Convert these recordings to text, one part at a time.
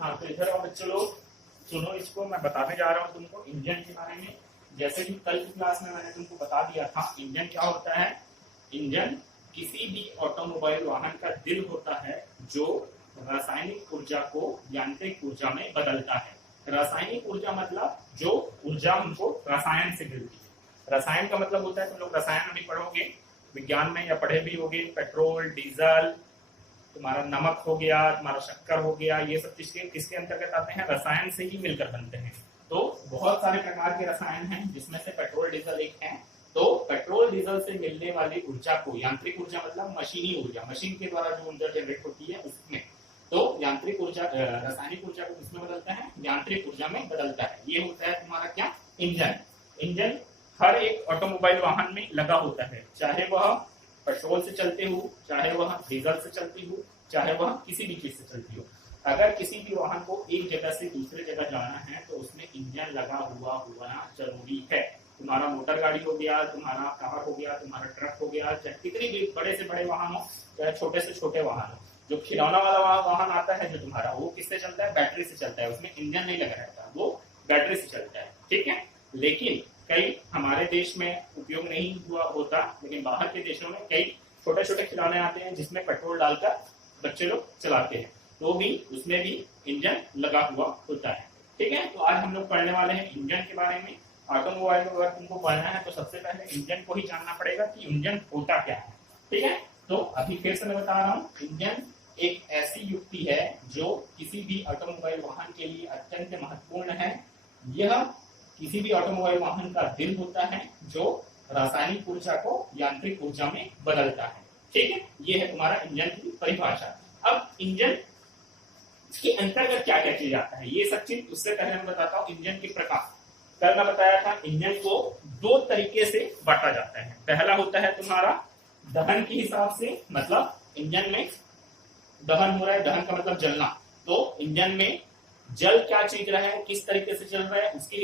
हाँ, तो इधर आओ बच्चों लोग, सुनो इसको, मैं बताने जा रहा हूँ तुमको इंजन के बारे में। जैसे कि कल की क्लास में मैंने तुमको बता दिया था इंजन क्या होता है। इंजन किसी भी ऑटोमोबाइल वाहन का दिल होता है जो रासायनिक ऊर्जा को यांत्रिक ऊर्जा में बदलता है। रासायनिक ऊर्जा मतलब जो ऊर्जा हमको रसायन से मिलती है। रसायन का मतलब होता है, तुम लोग रसायन अभी पढ़ोगे विज्ञान में या पढ़े भी होगे, पेट्रोल, डीजल, तुम्हारा नमक हो गया, तुम्हारा शक्कर हो गया, ये सब चीज किसके अंतर्गत आते हैं, रसायन से ही मिलकर बनते हैं। तो बहुत सारे प्रकार के रसायन हैं जिसमें से पेट्रोल डीजल एक है। तो पेट्रोल डीजल से मिलने वाली ऊर्जा को यांत्रिक ऊर्जा मतलब मशीनी ऊर्जा, मशीन के द्वारा जो ऊर्जा जनरेट होती है उसमें, तो यांत्रिक ऊर्जा रासायनिक ऊर्जा को किसमें बदलता है, यांत्रिक ऊर्जा में बदलता है। ये होता है तुम्हारा क्या, इंजन। इंजन हर एक ऑटोमोबाइल वाहन में लगा होता है, चाहे वह पेट्रोल से चलते हो, चाहे वह डीजल से चलती हो, चाहे वह किसी भी चीज से चलती हो। अगर किसी भी वाहन को एक जगह से दूसरे जगह जाना है तो उसमें इंजन लगा हुआ होना जरूरी है। तुम्हारा मोटर गाड़ी हो गया, तुम्हारा कार हो गया, तुम्हारा ट्रक हो गया, चाहे कितनी भी बड़े से बड़े वाहन हो, चाहे छोटे से छोटे वाहन हो, जो खिलौना वाला वाहन आता है जो तुम्हारा, वो किससे चलता है, बैटरी से चलता है, उसमें इंजन नहीं लगा रहता, वो बैटरी से चलता है। ठीक है, लेकिन कई हमारे देश में उपयोग नहीं हुआ होता, लेकिन बाहर के देशों में कई छोटे छोटे खिलौने आते हैं जिसमें पेट्रोल डालकर बच्चे लोग चलाते हैं, तो भी उसमें भी इंजन लगा हुआ होता है। ठीक है, तो आज हम लोग पढ़ने वाले हैं इंजन के बारे में। ऑटोमोबाइल में अगर तुमको पढ़ना है तो सबसे पहले इंजन को ही जानना पड़ेगा कि इंजन होता क्या है। ठीक है, तो अभी फिर से मैं बता रहा हूँ, इंजन एक ऐसी युक्ति है जो किसी भी ऑटोमोबाइल वाहन के लिए अत्यंत महत्वपूर्ण है। यह किसी भी ऑटोमोबाइल वाहन का दिल होता है जो रासायनिक ऊर्जा को यांत्रिक ऊर्जा में बदलता है। ठीक है, ये है तुम्हारा इंजन की परिभाषा। अब इंजन के अंतर्गत क्या क्या चीज आता है, ये सब चीज उससे पहले मैं बताता हूँ इंजन के प्रकार। कल मैं बताया था इंजन को दो तरीके से बांटा जाता है। पहला होता है तुम्हारा दहन के हिसाब से, मतलब इंजन में दहन हो रहा है, दहन का मतलब जलना, तो इंजन में जल क्या चीज रहा है, किस तरीके से चल रहा है, उसके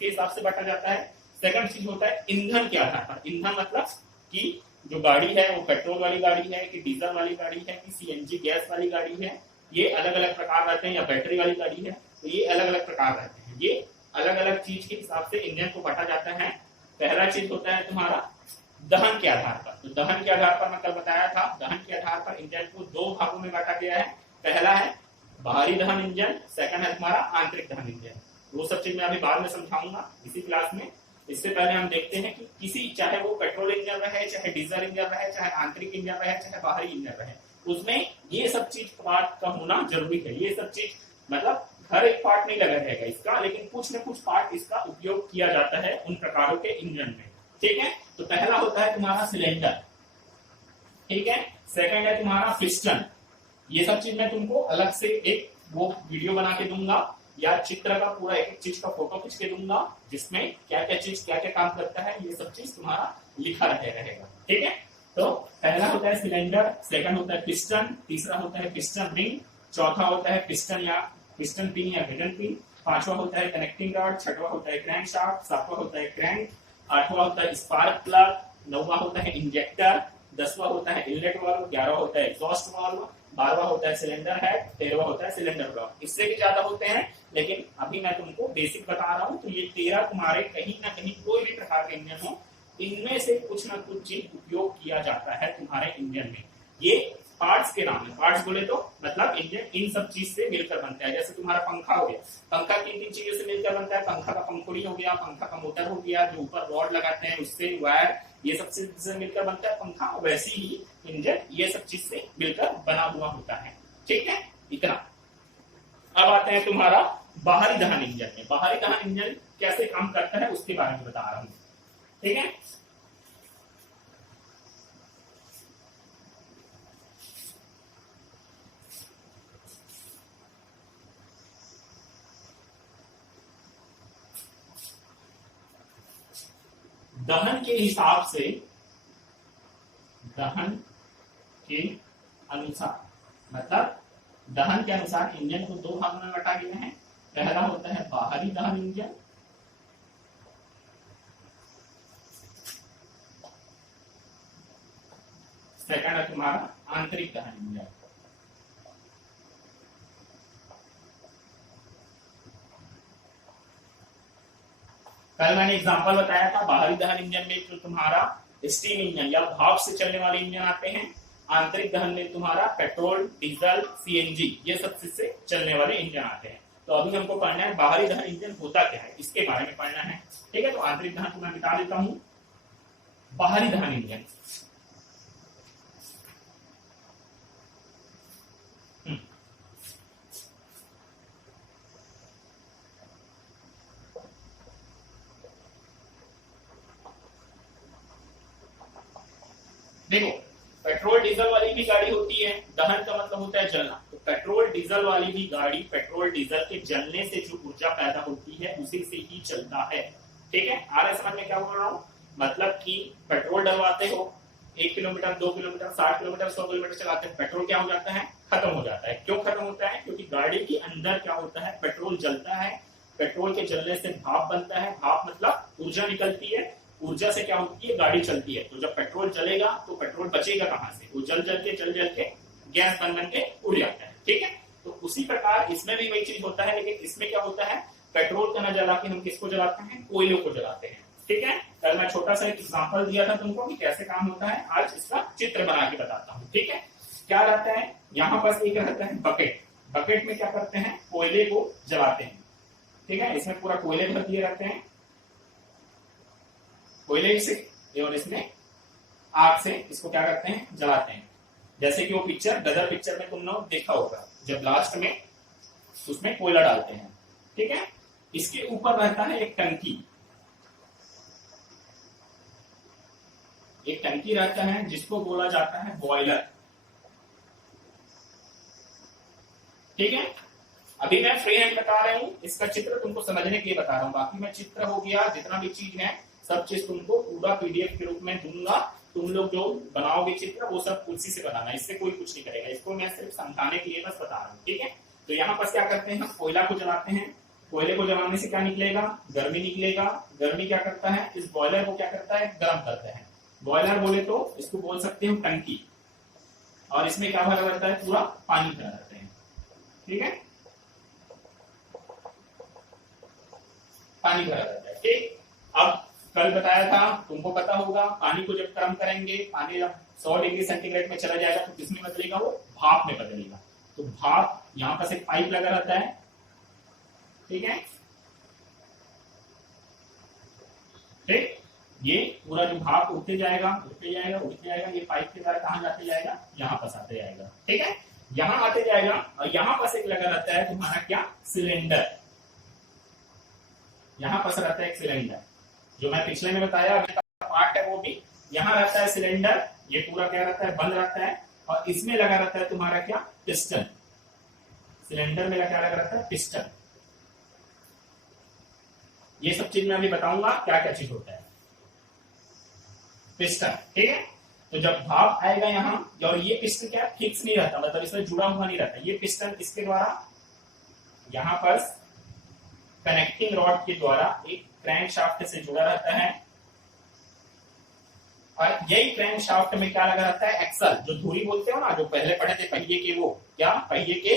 हिसाब से बांटा जाता है। सेकंड चीज होता है ईंधन के आधार पर। ईंधन मतलब कि जो गाड़ी है वो पेट्रोल वाली गाड़ी है कि डीजल वाली गाड़ी है कि सीएनजी गैस वाली गाड़ी है, ये अलग अलग प्रकार रहते हैं, या बैटरी वाली गाड़ी है, तो ये अलग अलग प्रकार रहते हैं। ये अलग अलग चीज के हिसाब से इंजन को बांटा जाता है। पहला चीज होता है तुम्हारा दहन के आधार पर। तो दहन के आधार पर मैं कल बताया था, दहन के आधार पर इंजन को दो भागों में बांटा गया है। पहला है बाहरी दहन इंजन, सेकंड है तुम्हारा आंतरिक दहन इंजन। वो सब चीज मैं अभी बाद में समझाऊंगा इसी क्लास में। इससे पहले हम देखते हैं कि किसी, चाहे वो पेट्रोल इंजन रहे, चाहे डीजल इंजन रहे, चाहे आंतरिक इंजन रहे, चाहे बाहरी इंजन रहे, उसमें ये सब चीज पार्ट का होना जरूरी है। ये सब चीज मतलब हर एक पार्ट नहीं लगा रहेगा इसका, लेकिन कुछ न कुछ पार्ट इसका उपयोग किया जाता है उन प्रकारों के इंजन में। ठीक है, तो पहला होता है तुम्हारा सिलेंडर। ठीक है, सेकंड है तुम्हारा पिस्टन। ये सब चीज मैं तुमको अलग से एक वो वीडियो बना के दूंगा, या चित्र का पूरा एक चीज का फोटो खींच के दूंगा जिसमें क्या क्या चीज क्या क्या काम करता है, ये सब चीज तुम्हारा लिखा रहेगा। ठीक है, तो पहला होता है सिलेंडर, सेकंड होता है पिस्टन, तीसरा होता है पिस्टन रिंग, चौथा होता है पिस्टन पिन या हिडन पिन, पांचवा होता है कनेक्टिंग रॉड, छठवा होता है क्रैंक शाफ्ट, सातवां होता है क्रैंक, आठवां होता है स्पार्क प्लग, नौवां होता है इंजेक्टर, 10वां होता है इनलेट वाल्व, 11वां होता है एग्जॉस्ट वाल्व, 12वां होता है सिलेंडर हेड, 13वां होता है सिलेंडर ब्लॉक। इससे भी ज्यादा होते हैं, लेकिन अभी मैं तुमको बेसिक बता रहा हूं। तो ये 13 तुम्हारे कहीं ना कहीं कोई भी प्रकार के इंजन हो, इनमें से कुछ ना कुछ चीज उपयोग किया जाता है तुम्हारे इंजन में। ये पार्ट्स के नाम है। पार्ट्स बोले तो मतलब इंजन इन सब चीज से मिलकर बनता है। जैसे तुम्हारा पंखा हो गया, पंखा किन किन चीजों से मिलकर बनता है, पंखा का पंखुड़ी हो गया, पंखा का मोटर हो गया, जो ऊपर रॉड लगाते हैं उससे, वायर, ये सब चीज से मिलकर बनता है पंखा। वैसे ही इंजन ये सब चीज से मिलकर बना हुआ होता है। ठीक है, इतना। अब आते हैं तुम्हारा बाहरी दहन इंजन में। बाहरी दहन इंजन कैसे काम करता है उसके बारे में बता रहा हूं। ठीक है, दहन के हिसाब से, दहन के अनुसार मतलब दहन के अनुसार इंजन को दो भागों में बांटा गया है। पहला होता है बाहरी दहन इंजन, सेकंड है तुम्हारा आंतरिक दहन इंजन। कल मैंने एग्जांपल बताया था बाहरी दहन इंजन में जो तुम्हारा स्टीम इंजन या भाप से चलने वाले इंजन आते हैं, आंतरिक दहन में तुम्हारा पेट्रोल, डीजल, सीएनजी ये सब से चलने वाले इंजन आते हैं। तो अभी हमको पढ़ना है बाहरी दहन इंजन होता क्या है, इसके बारे में पढ़ना है। ठीक है, तो आंतरिक दहन को मैं मिटा देता हूं। बाहरी दहन इंजन, देखो पेट्रोल डीजल वाली भी गाड़ी होती है, दहन का मतलब होता है जलना। तो पेट्रोल डीजल वाली भी गाड़ी पेट्रोल डीजल के जलने से जो ऊर्जा पैदा होती है उसी से ही चलता है। ठीक है, आ रहा है समझ में क्या बोल रहा हूँ? मतलब कि पेट्रोल डलवाते हो, 1 किलोमीटर 2 किलोमीटर 60 किलोमीटर 100 किलोमीटर चलाते हैं, पेट्रोल क्या हो जाता है? खत्म हो जाता है। क्यों खत्म होता है? क्योंकि गाड़ी के अंदर क्या होता है, पेट्रोल जलता है, पेट्रोल के जलने से भाप बनता है, भाप मतलब ऊर्जा निकलती है, ऊर्जा से क्या होती है, गाड़ी चलती है। तो जब पेट्रोल जलेगा तो पेट्रोल बचेगा कहां से? वो जल जल के गैस बन के उड़ जाता है। ठीक है, तो उसी प्रकार इसमें भी वही चीज होता है, लेकिन इसमें क्या होता है, पेट्रोल का न जला के हम किसको जलाते हैं? कोयले को जलाते हैं। ठीक है, कल मैं छोटा सा एक एग्जाम्पल दिया था तुमको कि कैसे काम होता है, आज इसका चित्र बना के बताता हूँ। ठीक है, क्या रहता है, यहाँ पर एक रहता है बकेट, बकेट में क्या करते हैं, कोयले को जलाते हैं। ठीक है, इसमें पूरा कोयले भर दिए रहते हैं, कोयले से, और इसमें आग से इसको क्या करते हैं, जलाते हैं। जैसे कि वो पिक्चर गदर पिक्चर में तुमने देखा होगा, जब लास्ट में उसमें कोयला डालते हैं। ठीक है, इसके ऊपर रहता है एक टंकी, एक टंकी रहता है जिसको बोला जाता है बॉयलर। ठीक है, अभी मैं फ्री हैंड बता रहा हूं, इसका चित्र तुमको समझने के लिए बता रहा हूं, बाकी मैं चित्र हो गया जितना भी चीज है सब चीज तुमको पूरा पीडीएफ के रूप में दूंगा। तुम लोग जो बनाओगे चित्र वो सब उसी से बनाना, इससे कोई कुछ नहीं करेगा, इसको मैं सिर्फ समझाने के लिए बस बता रहा हूँ। ठीक है, तो यहाँ पर क्या करते हैं, हम कोयला को जलाते हैं, कोयले को जलाने से क्या निकलेगा, गर्मी निकलेगा, गर्मी क्या करता है, इस बॉयलर को क्या करता है, गर्म करता है। बॉयलर बोले तो इसको बोल सकते हैं टंकी, और इसमें क्या भरा रहता है, पूरा पानी भरा रहता है। ठीक है, पानी भरा रहता है। ठीक, अब कल बताया था, तुमको पता होगा, पानी को जब गर्म करेंगे, पानी जब 100 डिग्री सेंटीग्रेड में चला जाएगा तो किसमें बदलेगा, वो भाप में बदलेगा। तो भाप, यहां पर एक पाइप लगा रहता है। ठीक है, ठीक, ये पूरा जो भाप उठते जाएगा उठते जाएगा उठते जाएगा, ये पाइप के द्वारा कहां जाते जाएगा, यहाँ पास आते जाएगा। ठीक है, यहाँ आते जाएगा, और यहाँ पास एक लगा रहता है तुम्हारा क्या, सिलेंडर। यहाँ पास रहता है एक सिलेंडर, जो मैं पिछले में बताया पार्ट है वो भी यहाँ रहता है सिलेंडर, ये पूरा क्या रहता है, बंद रहता है, और इसमें लगा रहता है तुम्हारा क्या, पिस्टन। सिलेंडर में क्या लगा रहता है, पिस्टन। ये सब चीज मैं अभी बताऊंगा क्या क्या चीज होता है, पिस्टन। ठीक है, तो जब भाप आएगा यहाँ, और ये पिस्टन क्या फिक्स नहीं रहता, मतलब इसमें जुड़ा हुआ नहीं रहता, ये पिस्टन इसके द्वारा यहाँ पर कनेक्टिंग रॉड के द्वारा एक क्रैंक शाफ्ट से जुड़ा रहता है, और यही क्रैंक शाफ्ट में क्या लगा रहता है, एक्सल, जो धुरी बोलते हो ना, जो पहले पढ़े थे पहिए के, वो क्या पहिए के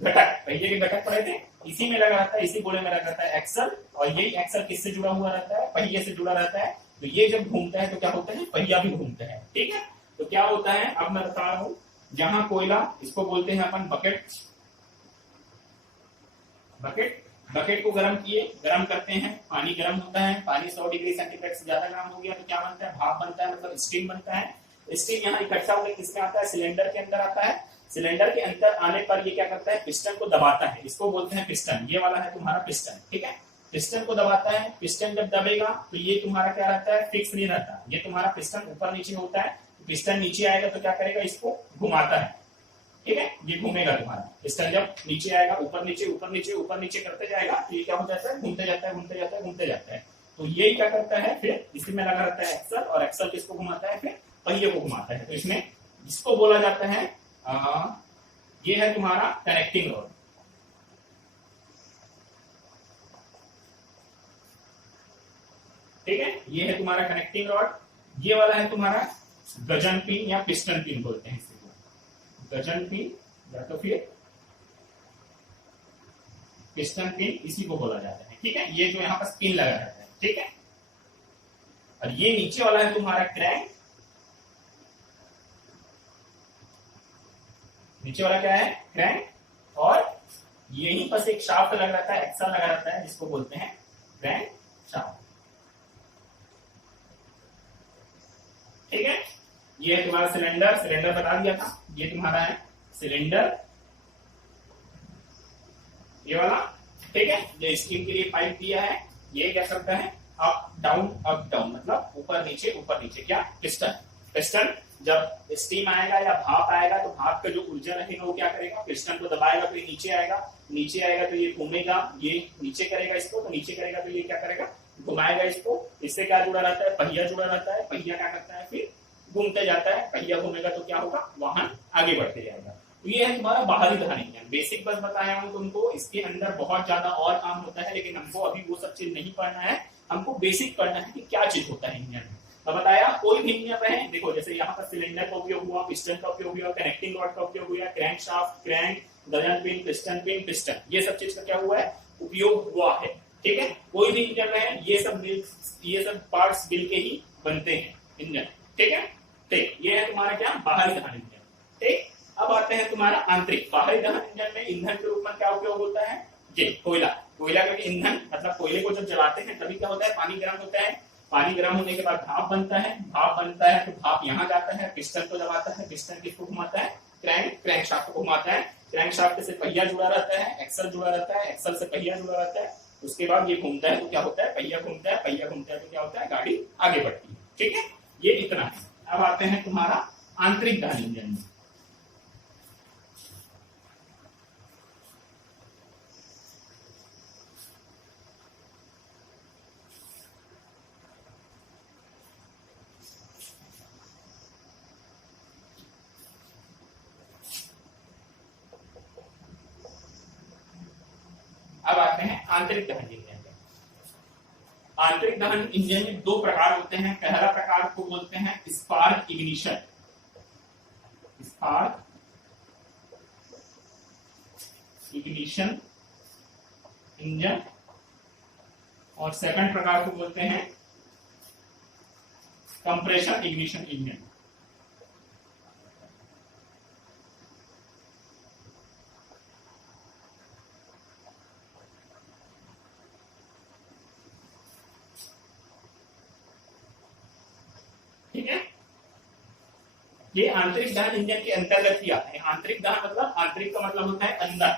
घटक, पहिए के घटक पढ़े थे, इसी में लगा रहता है, इसी गोले में लगा रहता है एक्सल, और यही एक्सल किससे जुड़ा हुआ रहता है, पहिए से जुड़ा रहता है। तो ये जब घूमता है तो क्या होता है, पहिया भी घूमता है। ठीक है, तो क्या होता है, अब मैं बता रहा हूं, जहां कोयला, इसको बोलते हैं अपन बकेट, बकेट, बकेट को गर्म किए, गर्म करते हैं, पानी गर्म होता है, पानी 100 डिग्री सेंटीग्रेड से ज्यादा गर्म हो गया तो क्या बनता है, भाप बनता है, मतलब स्टीम बनता है। स्टीम यहाँ इकट्ठा होकर किसमें आता है, सिलेंडर के अंदर आता है। सिलेंडर के अंदर आने पर ये क्या करता है, पिस्टन को दबाता है, इसको बोलते हैं पिस्टन, ये वाला है तुम्हारा पिस्टन। ठीक है, पिस्टन को दबाता है, पिस्टन जब दबेगा तो ये तुम्हारा क्या रहता है, फिक्स नहीं रहता, ये तुम्हारा पिस्टन ऊपर नीचे होता है। पिस्टन नीचे आएगा तो क्या करेगा, इसको घुमाता है। ठीक है, ये घूमेगा तुम्हारा पिस्टन, जब नीचे आएगा ऊपर नीचे ऊपर नीचे ऊपर नीचे करते जाएगा तो ये क्या हो जाता है, घूमते जाता है घूमते जाता है घूमते जाता है। तो ये क्या करता है, फिर इसी में लगा रहता है एक्सल, और एक्सल किसको घुमाता है, फिर पहिए को घुमाता है। तो इसमें इसको बोला जाता है, ये है तुम्हारा कनेक्टिंग रॉड। ठीक है, ये है तुम्हारा कनेक्टिंग रॉड, ये वाला है तुम्हारा गजन पिन या पिस्टन पिन बोलते हैं, गजन पिन या तो फिर पिस्टन पिन, इसी को बोला जाता है। ठीक है, ये जो यहाँ पर स्पिन लगा रहता है, ठीक है। और ये नीचे वाला है तुम्हारा क्रैंक, नीचे वाला क्या है, क्रैंक, और यहीं पर एक शाफ्ट लगा रहता है, एक्सल लगा रहता है, जिसको बोलते हैं क्रैंक शाफ्ट, ठीक है। ये है तुम्हारा सिलेंडर, सिलेंडर बता दिया था, ये तुम्हारा है सिलेंडर, ये वाला, ठीक है। जो स्टीम के लिए पाइप दिया है, ये क्या करता है, अप डाउन मतलब ऊपर नीचे, क्या, पिस्टन, पिस्टन जब स्टीम आएगा या भाप आएगा तो भाप का जो ऊर्जा रहेगा वो क्या करेगा, पिस्टन को दबाएगा तो ये नीचे आएगा तो ये घूमेगा, ये नीचे करेगा इसको, तो नीचे करेगा तो ये क्या करेगा, घुमाएगा इसको। इससे क्या जुड़ा रहता है, पहिया जुड़ा रहता है, पहिया क्या करता है, फिर घूमते जाता है, पहिया घूमेगा तो क्या होगा, वाहन आगे बढ़ते जाएगा। तो ये है तुम्हारा बाहरी दहन इंजन, बेसिक बस बताया हूं तुमको, इसके अंदर बहुत ज्यादा और काम होता है, लेकिन हमको अभी वो सब चीज नहीं पढ़ना है, हमको बेसिक पढ़ना है कि क्या चीज होता है इंजन में। तो बताया कोई भी इंजन रहे, देखो जैसे यहाँ पर सिलेंडर का उपयोग हुआ, पिस्टन का उपयोग हुआ, कनेक्टिंग रॉड का उपयोग हुआ, क्रैंक शाफ्ट, क्रैंक, गलन पिन, पिस्टन, ये सब चीज का क्या हुआ है, उपयोग हुआ है, ठीक है। कोई भी इंजन रहे, ये सब पार्ट्स मिल के ही बनते हैं इंजन, ठीक है, ठीक। ये है तुम्हारा क्या, बाहरी दहन इंजन, ठीक। अब आते हैं तुम्हारा आंतरिक। बाहरी दहन इंजन में ईंधन के रूप में क्या उपयोग होता है, ये कोयला, का ईंधन, मतलब कोयले को जब जलाते हैं तभी क्या होता है, पानी गर्म होता है, पानी गर्म होने के बाद भाप बनता है, तो भाप यहाँ जाता है, पिस्टन को दबाता है, पिस्टन किसको घुमाता है, क्रैंक शाफ्ट को घुमाता है, क्रैंक शाफ्ट से पहिया जुड़ा रहता है, एक्सल जुड़ा रहता है, एक्सल से पहिया जुड़ा रहता है, उसके बाद ये घूमता है तो क्या होता है, पहिया घूमता है तो क्या होता है, गाड़ी आगे बढ़ती है, ठीक है। ये इतना है। अब आते हैं तुम्हारा आंतरिक दहन इंजन में। अब आते हैं आंतरिक दहन इंजन में। आंतरिक दहन इंजन में दो प्रकार होते हैं। पहला प्रकार को बोलते हैं स्पार्क इग्निशन, इंजन, और सेकंड प्रकार को बोलते हैं कंप्रेशन इग्निशन इंजन। ठीक है, ये आंतरिक दहन इंजन के अंतर्गत ही आता है। आंतरिक दहन मतलब, आंतरिक का मतलब होता है अंदर,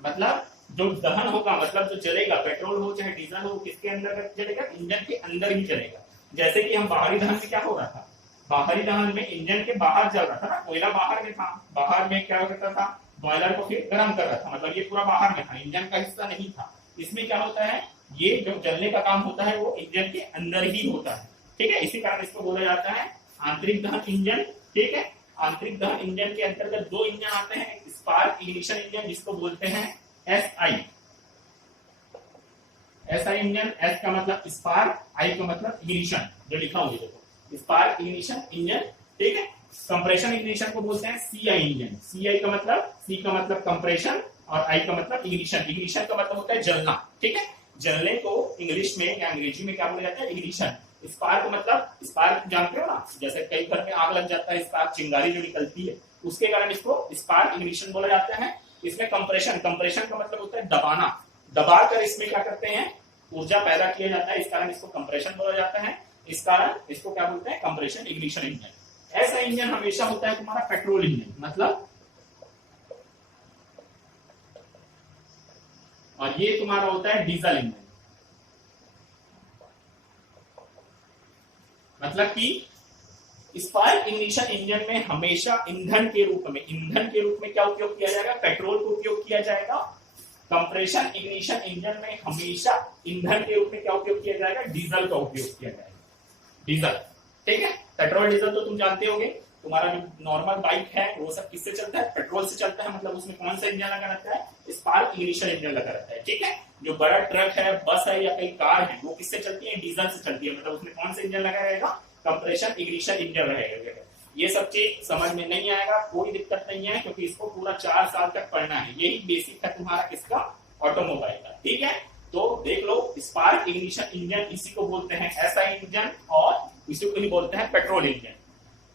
मतलब जो दहन होगा, मतलब जो जलेगा, पेट्रोल हो चाहे डीजल हो, किसके अंदर जलेगा, इंजन के अंदर ही जलेगा। जैसे कि हम बाहरी दहन में क्या हो रहा था, बाहरी दहन में इंजन के बाहर जल रहा था ना, कोयला बाहर में था, बाहर में क्या करता था, बॉयलर को फिर गर्म कर रहा था, मतलब ये पूरा बाहर में था, इंजन का हिस्सा नहीं था। इसमें क्या होता है, ये जो जलने का काम होता है वो इंजन के अंदर ही होता है, ठीक है। इसी कारण इसको बोला जाता है आंतरिक दहन इंजन, ठीक है। आंतरिक दहन इंजन के अंतर्गत दो इंजन आते हैं, स्पार्क इग्निशन इंजन जिसको बोलते हैं एसआई इंजन। एस का मतलब स्पार्क, आई का मतलब इग्निशन, जो लिखा हुआ है देखो, स्पार्क इग्निशन इंजन, ठीक है। कंप्रेशन इग्निशन को बोलते हैं सीआई इंजन। सीआई का मतलब, सी का मतलब कंप्रेशन और आई का मतलब इग्निशन। इग्निशन का मतलब होता है जलना, ठीक है। जलने को इंग्लिश में या अंग्रेजी में क्या बोला जाता है, इग्निशन। स्पार्क मतलब, स्पार्क जानते हो ना, जैसे कई घर में आग लग जाता है, स्पार्क चिंगारी जो निकलती है, उसके कारण इसको स्पार्क इग्निशन बोला जाता है। इसमें कंप्रेशन का मतलब होता है दबाना, दबाकर इसमें क्या करते हैं, ऊर्जा पैदा किया जाता है, इस कारण इसको कंप्रेशन बोला जाता है। इस कारण इसको क्या बोलते हैं, कंप्रेशन इग्निशन इंजन। ऐसा इंजन हमेशा होता है तुम्हारा पेट्रोल इंजन, मतलब, और ये तुम्हारा होता है डीजल इंजन। मतलब कि स्पार्क इग्निशन इंजन में हमेशा ईंधन के रूप में क्या उपयोग किया जाएगा, पेट्रोल को उपयोग किया जाएगा। कंप्रेशन इग्निशन इंजन में हमेशा ईंधन के रूप में क्या उपयोग किया जाएगा, डीजल का उपयोग किया जाएगा, डीजल, ठीक है। पेट्रोल डीजल तो तुम जानते होंगे, तुम्हारा जो नॉर्मल बाइक है वो सब किससे चलता है, पेट्रोल से चलता है, मतलब उसमें कौन सा इंजन लगा रहता है, स्पार्क इग्निशन इंजन लगा रहता है, ठीक है। जो बड़ा ट्रक है, बस है या कई कार है, वो किससे चलती है, डीजल से चलती है, मतलब उसमें कौन सा इंजन लगा रहेगा, कंप्रेशन इग्निशन इंजन रहेगा। ये सब चीज समझ में नहीं आएगा, कोई दिक्कत नहीं है, क्योंकि इसको पूरा 4 साल तक पढ़ना है। यही बेसिक है तुम्हारा किसका, ऑटोमोबाइल का, ठीक है। तो देख लो, स्पार्क इग्निशन इंजन इसी को बोलते हैं एसआई इंजन, और इसी को ही बोलते हैं petrol engine.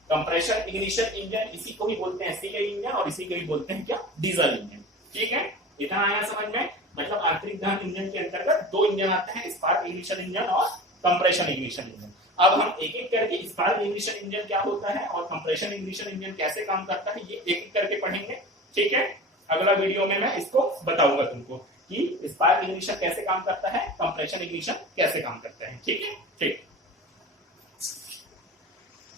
Compression ignition engine इसी को ही बोलते हैं सीआई इंजन, और इसी को ही बोलते हैं क्या, डीजल इंजन, ठीक है। इतना आया समझ में। मतलब आंतरिक दहन इंजन के अंतर्गत दो इंजन आते हैं, स्पार्क इग्निशन इंजन और कंप्रेशन इग्निशन इंजन। अब हम एक एक करके स्पार्क इग्निशन इंजन क्या होता है और कंप्रेशन इग्निशन इंजन कैसे काम करता है ये एक एक करके पढ़ेंगे, ठीक है। अगला वीडियो में मैं इसको बताऊंगा तुमको कि स्पार्क इग्निशन कैसे काम करता है, कंप्रेशन इग्निशन कैसे काम करता है, ठीक है। ठीक।